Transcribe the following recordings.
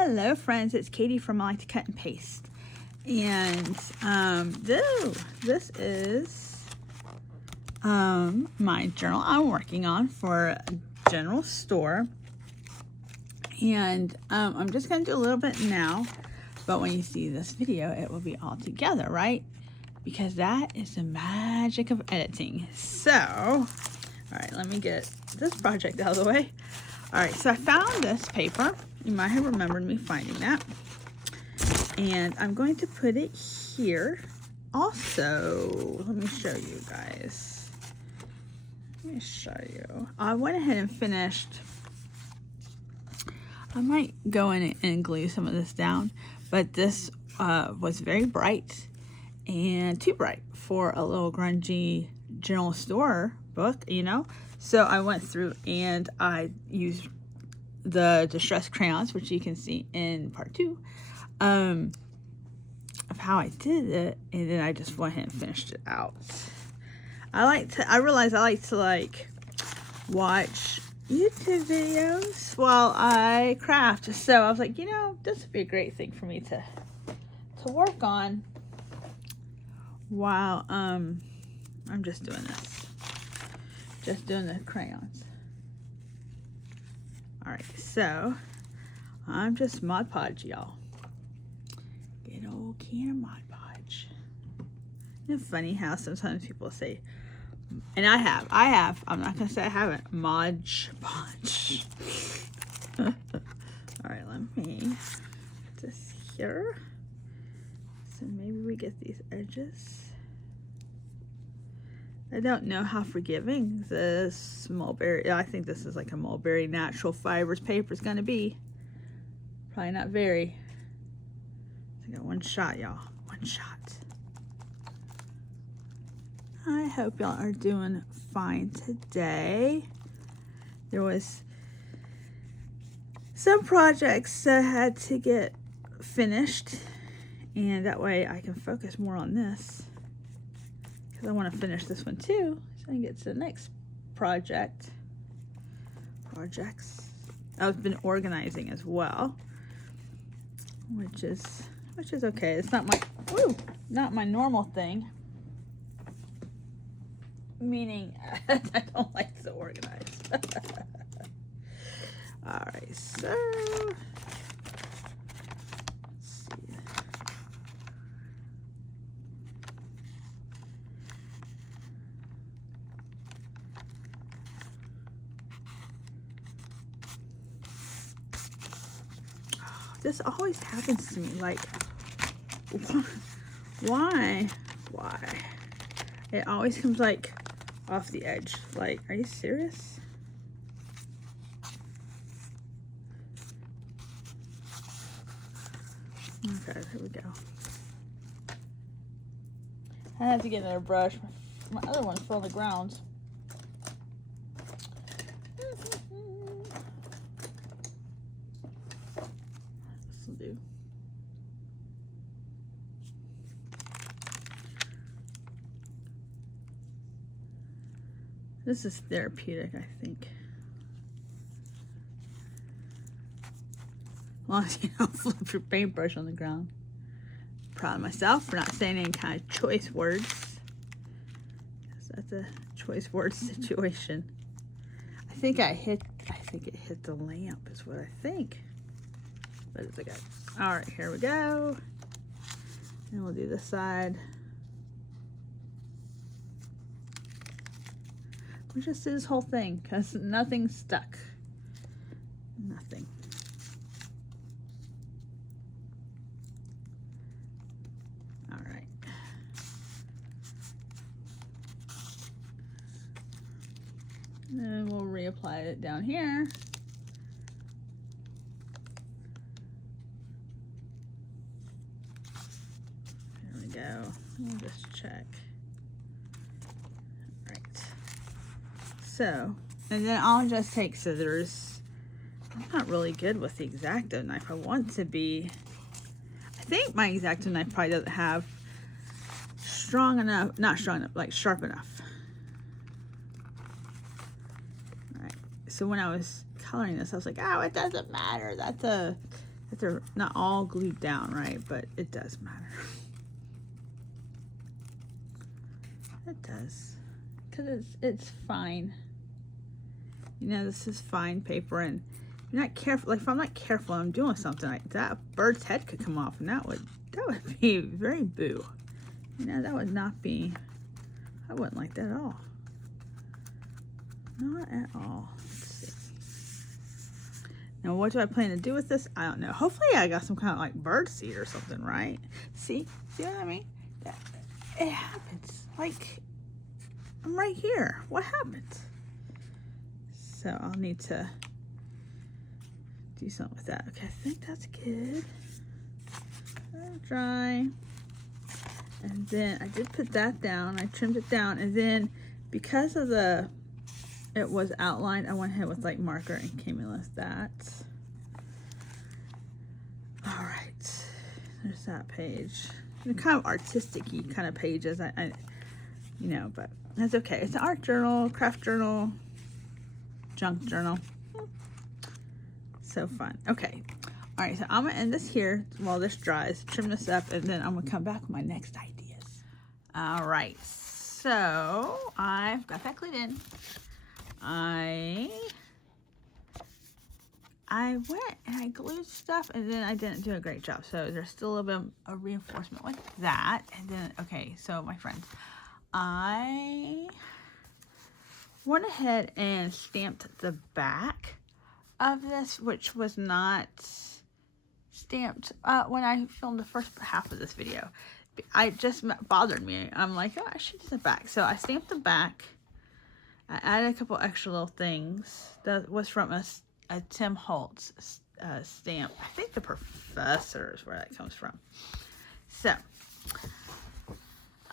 Hello friends, it's Katie from I Like to Cut and Paste. And this is my journal I'm working on for a general store. And I'm just going to do a little bit now, but when you see this video, it will be all together, right? Because that is the magic of editing. So, all right, let me get this project out of the way. All right, so I found this paper. You might have remembered me finding that. And I'm going to put it here. Also, let me show you guys. Let me show you. I went ahead and finished. I might go in and glue some of this down, but this was very bright and too bright for a little grungy general store book, you know? So I went through and I used the distress crayons, which you can see in part 2 of how I did it, and then I just went ahead and finished it out. I realized I like to watch YouTube videos while I craft, so I was like, you know, this would be a great thing for me to work on while I'm just doing this. Just doing the crayons. Alright, so I'm just Mod Podge, y'all. Good old can of Mod Podge. Isn't it funny how sometimes people say, and I have, I'm not going to say I haven't, Mod Podge. Alright, let me put this here. So maybe we get these edges. I don't know how forgiving this mulberry, I think this is like a mulberry natural fibers paper is going to be. Probably not very. I got one shot, y'all. One shot. I hope y'all are doing fine today. There was some projects that had to get finished, and that way I can focus more on this. Because I want to finish this one too, so I can get to the next projects. I've been organizing as well, which is okay. It's not my normal thing. Meaning I don't like to organize. All right, so this always happens to me, like, why? It always comes, like, off the edge. Like, are you serious? Okay, here we go. I have to get another brush. My other one's on the ground. This is therapeutic, I think. As long as you don't flip your paintbrush on the ground. I'm proud of myself for not saying any kind of choice words. That's a choice word situation. I think it hit the lamp is what I think. But it's okay. Alright, here we go. And we'll do this side. We'll just do this whole thing because nothing's stuck. Nothing. All right. And we'll reapply it down here. There we go. We'll just check. So, and then I'll just take scissors. I'm not really good with the X-Acto knife. I want to be. I think my X-Acto knife probably doesn't have not strong enough, like sharp enough. All right. So when I was coloring this, I was like, oh, it doesn't matter. That's a that they're not all glued down, right? But it does matter. It does, because it's fine. You know, this is fine paper, and you're not careful. Like if I'm not careful, I'm doing something like that. Bird's head could come off, and that would be very boo. You know, that would not be. I wouldn't like that at all. Not at all. Let's see. Now, what do I plan to do with this? I don't know. Hopefully, I got some kind of like bird seed or something, right? See what I mean? It happens. Like I'm right here. What happens? So I'll need to do something with that. Okay, I think that's good. Dry. And then I did put that down. I trimmed it down, and then because of it was outlined, I went ahead with like marker and came in with that. All right, there's that page. They're kind of artistic-y kind of pages, I you know, but that's okay. It's an art journal, craft journal, junk journal. So fun. Okay. All right, so I'm gonna end this here while this dries, trim this up, and then I'm gonna come back with my next ideas. All right, so I've got that glued in. I went and I glued stuff, and then I didn't do a great job. So there's still a little bit of reinforcement with that. And then, okay, so my friends, I went ahead and stamped the back of this, which was not stamped when I filmed the first half of this video. It just bothered me. I'm like, oh, I should do the back. So I stamped the back. I added a couple extra little things. That was from a Tim Holtz stamp. I think the Professor is where that comes from. So,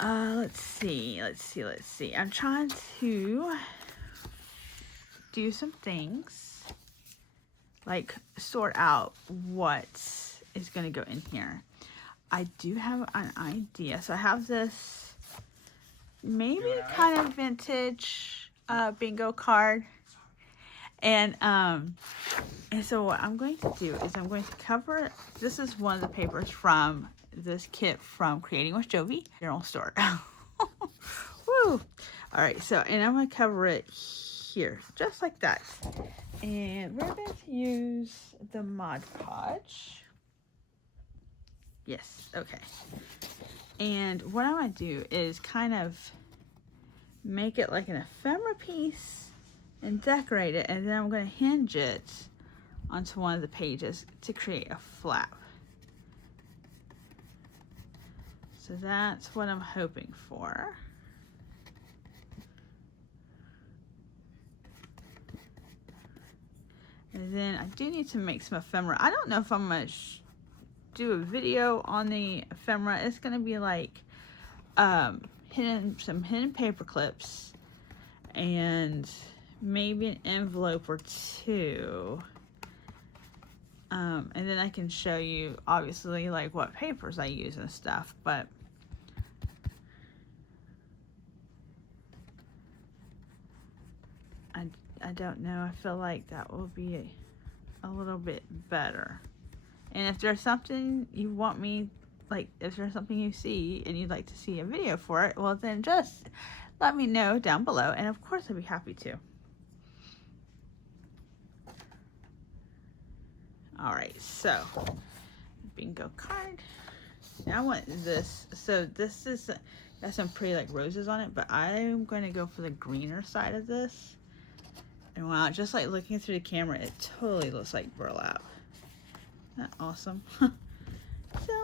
let's see. I'm trying to do some things, like sort out what is going to go in here. I do have an idea. So I have this maybe kind of vintage bingo card. And so what I'm going to do is I'm going to cover, this is one of the papers from this kit from Creating with Jovi General Store. Woo! All right, so, and I'm going to cover it here, just like that. And we're going to use the Mod Podge. Yes, okay. And what I'm going to do is kind of make it like an ephemera piece and decorate it, and then I'm going to hinge it onto one of the pages to create a flap. So that's what I'm hoping for. And then I do need to make some ephemera. I don't know if I'm going to do a video on the ephemera. It's going to be like some hidden paper clips and maybe an envelope or two. And then I can show you obviously like what papers I use and stuff, but I don't know. I feel like that will be a little bit better. And if there's something you want me, like if there's something you see and you'd like to see a video for it, well then just let me know down below, and of course I'd be happy to. All right, so bingo card. Now I want this. So this is got some pretty like roses on it, but I'm going to go for the greener side of this. And wow, just like looking through the camera, it totally looks like burlap. Isn't that awesome? So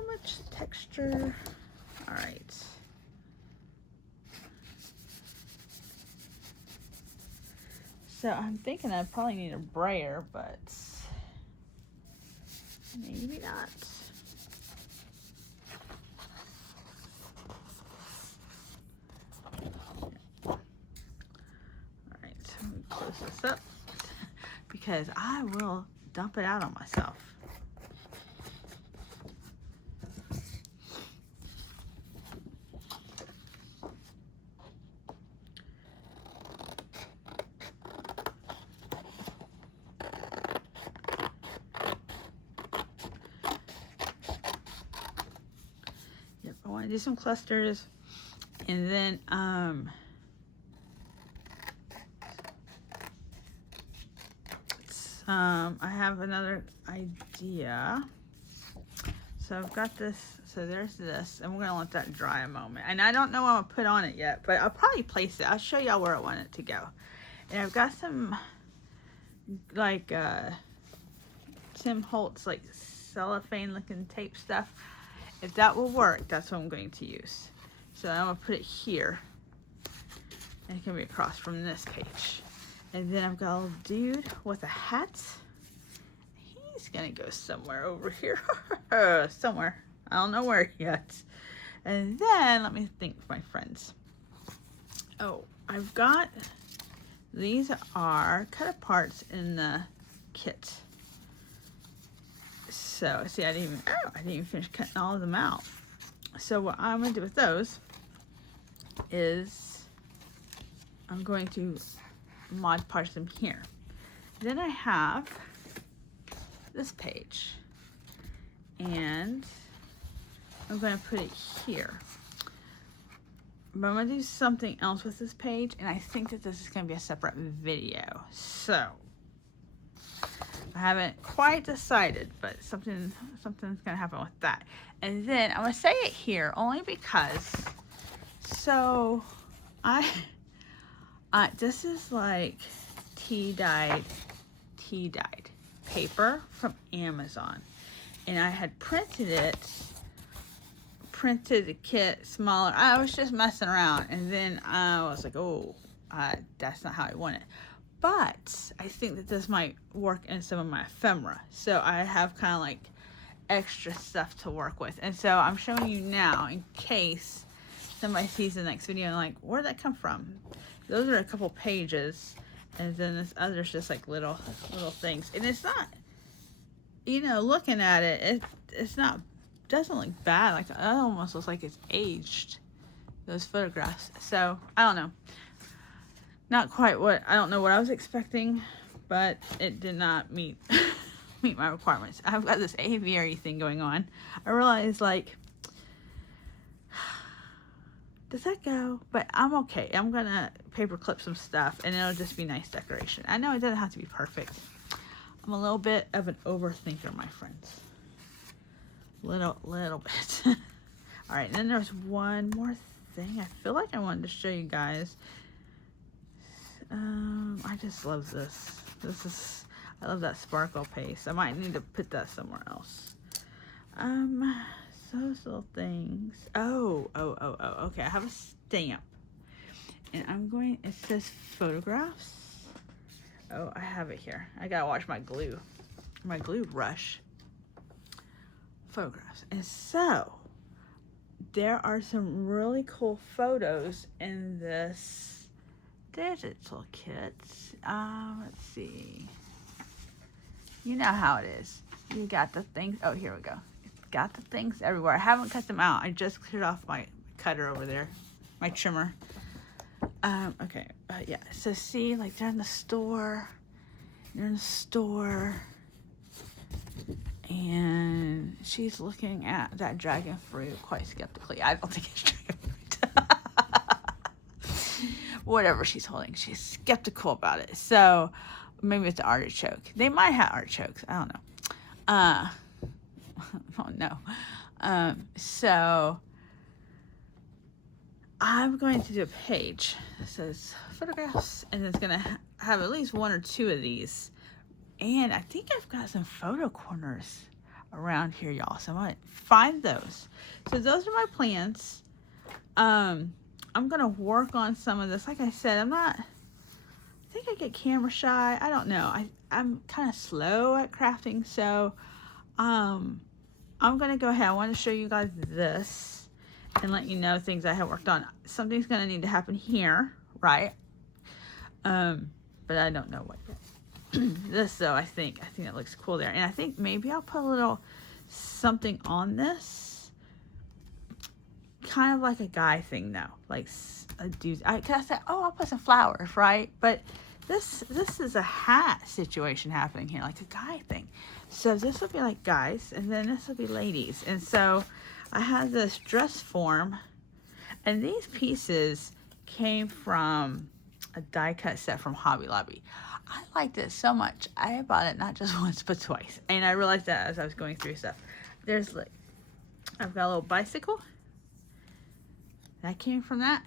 much texture. All right. So I'm thinking I probably need a brayer, but maybe not. All right, so let me close this up because I will dump it out on myself. want to do some clusters. And then, I have another idea. So I've got this, so there's this, and we're gonna let that dry a moment. And I don't know what I'm gonna put on it yet, but I'll probably place it. I'll show y'all where I want it to go. And I've got some, like, Tim Holtz, like, cellophane looking tape stuff. If that will work, that's what I'm going to use. So I'm gonna put it here. And it can be across from this page. And then I've got a little dude with a hat. He's gonna go somewhere over here. Somewhere. I don't know where yet. And then, let me think, my friends. Oh, I've got, these are cut aparts in the kit. So, see, I didn't even finish cutting all of them out. So what I'm gonna do with those is I'm going to Mod Podge them here. Then I have this page, and I'm going to put it here. But I'm going to do something else with this page, and I think that this is going to be a separate video. So I haven't quite decided, but something's going to happen with that. And then I'm going to say it here only because, so this is like tea-dyed paper from Amazon, and I had printed the kit smaller. I was just messing around, and then I was like, oh, that's not how I want it. But I think that this might work in some of my ephemera, so I have kind of like extra stuff to work with. And so I'm showing you now in case somebody sees the next video and like, where'd that come from? Those are a couple pages, and then this other's just like little things. And it's not, you know, looking at it, it's not, doesn't look bad. Like, it almost looks like it's aged, those photographs. So I don't know, not quite what, I don't know what I was expecting, but it did not meet my requirements. I've got this aviary thing going on. I realized, like, does that go? But I'm okay. I'm gonna paper clip some stuff, and it'll just be nice decoration. I know it doesn't have to be perfect. I'm a little bit of an overthinker, my friends. Little bit. All right, and then there's one more thing I feel like I wanted to show you guys. I just love this. I love that sparkle paste. I might need to put that somewhere else. Those little things. Oh, okay. I have a stamp, and it says photographs. Oh, I have it here. I gotta watch my glue brush. Photographs. And so there are some really cool photos in this digital kit. Let's see. You know how it is. You got the things. Oh, here we go. Got the things everywhere. I haven't cut them out. I just cleared off my cutter over there, my trimmer. Okay, yeah. So see, like, they're in the store. And she's looking at that dragon fruit quite skeptically. I don't think it's dragon fruit. Whatever she's holding, she's skeptical about it. So maybe it's the artichoke. They might have artichokes. I don't know. Oh no. So I'm going to do a page that says photographs, and it's going to have at least one or two of these. And I think I've got some photo corners around here, y'all. So I might find those. So those are my plans. I'm going to work on some of this. Like I said, I think I get camera shy. I don't know. I'm kind of slow at crafting. So I'm going to go ahead. I want to show you guys this and let you know things I have worked on. Something's going to need to happen here, right? But I don't know what yet. This, though, I think it looks cool there. And I think maybe I'll put a little something on this. Kind of like a guy thing, though. Like a dude. I said, oh, I'll put some flowers, right? But this is a hat situation happening here, like a guy thing. So this will be like guys, and then this will be ladies. And so I have this dress form, and these pieces came from a die cut set from Hobby Lobby. I liked it so much. I bought it not just once but twice, and I realized that as I was going through stuff. There's like, I've got a little bicycle that came from that.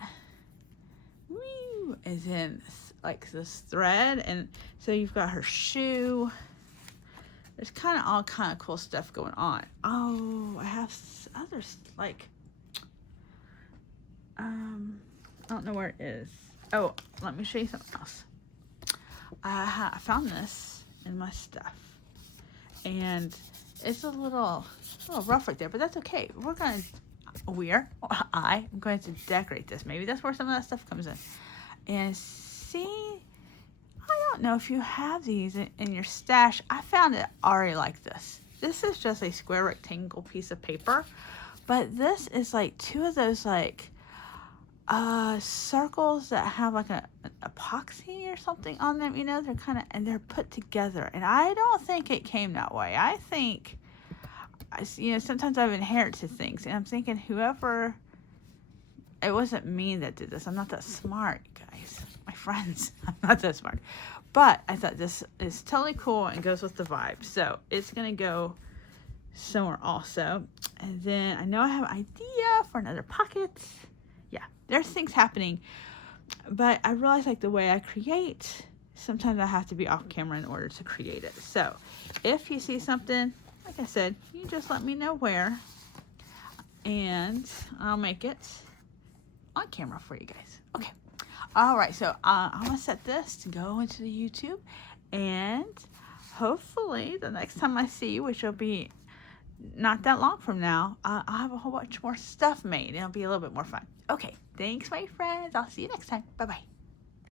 Woo! And then like this thread, and so you've got her shoe. There's kind of all kind of cool stuff going on. Oh, I have others like I don't know where it is. Oh, let me show you something else. I found this in my stuff, and it's a little rough right there, but that's okay. I'm going to decorate this. Maybe that's where some of that stuff comes in. And see, I don't know if you have these in your stash. I found it already like this. This is just a square rectangle piece of paper, but this is like two of those like circles that have like an epoxy or something on them, you know. They're kind of, and they're put together, and I don't think it came that way. I think, you know, sometimes I've inherited things, and I'm thinking whoever, it wasn't me that did this. I'm not that smart, you guys, my friends. I'm not that smart, but I thought this is totally cool and goes with the vibe, so it's gonna go somewhere also. And then I know I have an idea for another pocket. Yeah, there's things happening, but I realize like the way I create, sometimes I have to be off camera in order to create it. So if you see something, like I said, you just let me know where, and I'll make it on camera for you guys. Okay. All right. So I'm going to set this to go into the YouTube, and hopefully the next time I see you, which will be not that long from now, I'll have a whole bunch more stuff made. It'll be a little bit more fun. Okay. Thanks, my friends. I'll see you next time. Bye-bye.